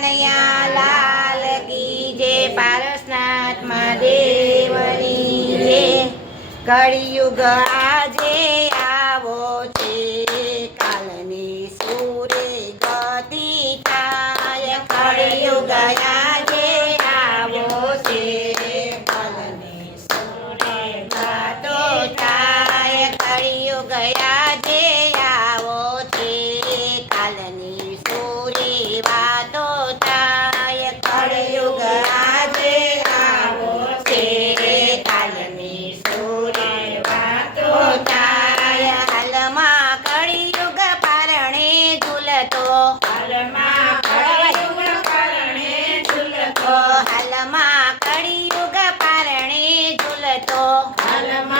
કનૈયા લાલ કી જે પારસનાથ મહાદેવની જે કળિયુગ આ la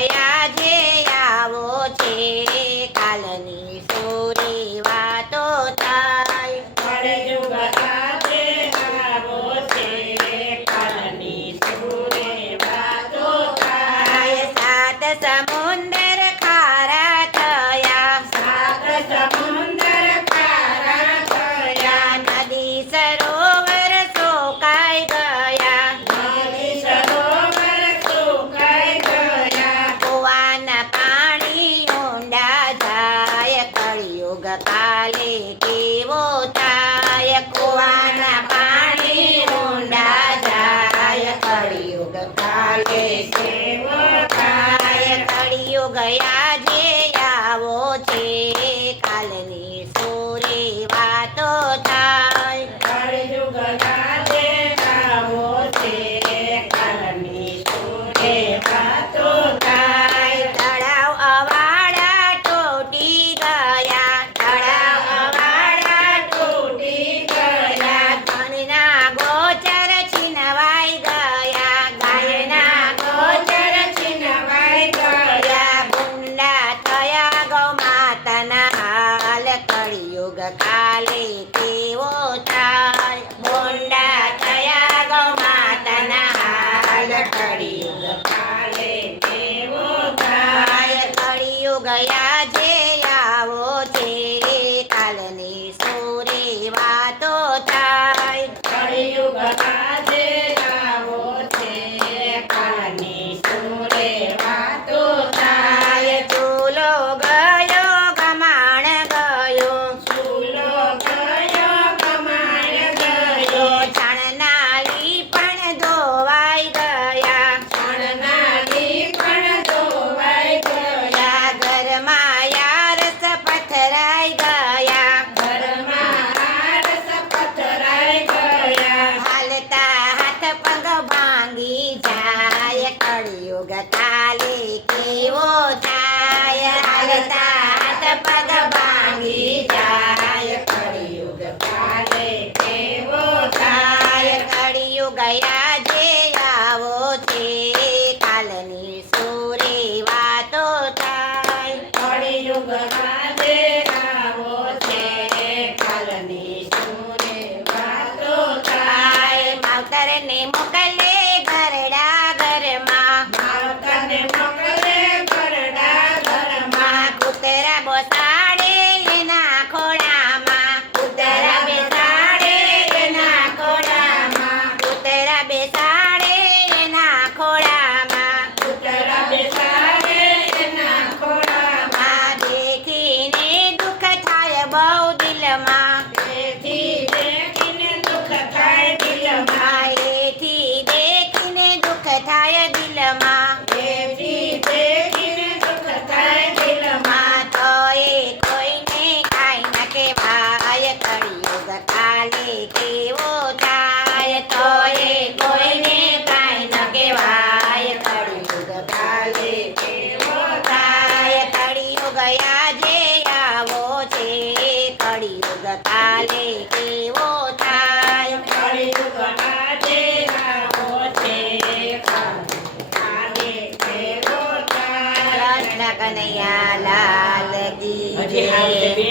કયા આવો છે કાલની સોરી વાતો થાય. મળે કાલની સોરી વાતો થાય. ચાલે તેવો તાર બોંડા થયા ગૌ માતાના હાલ કળિયુગ કાલે ગયા ને મોકલે ઘરડા ઘરમાં બાળકને મોકલે ઘરડા ઘરમાં કૂતરા બોસા 来吗？have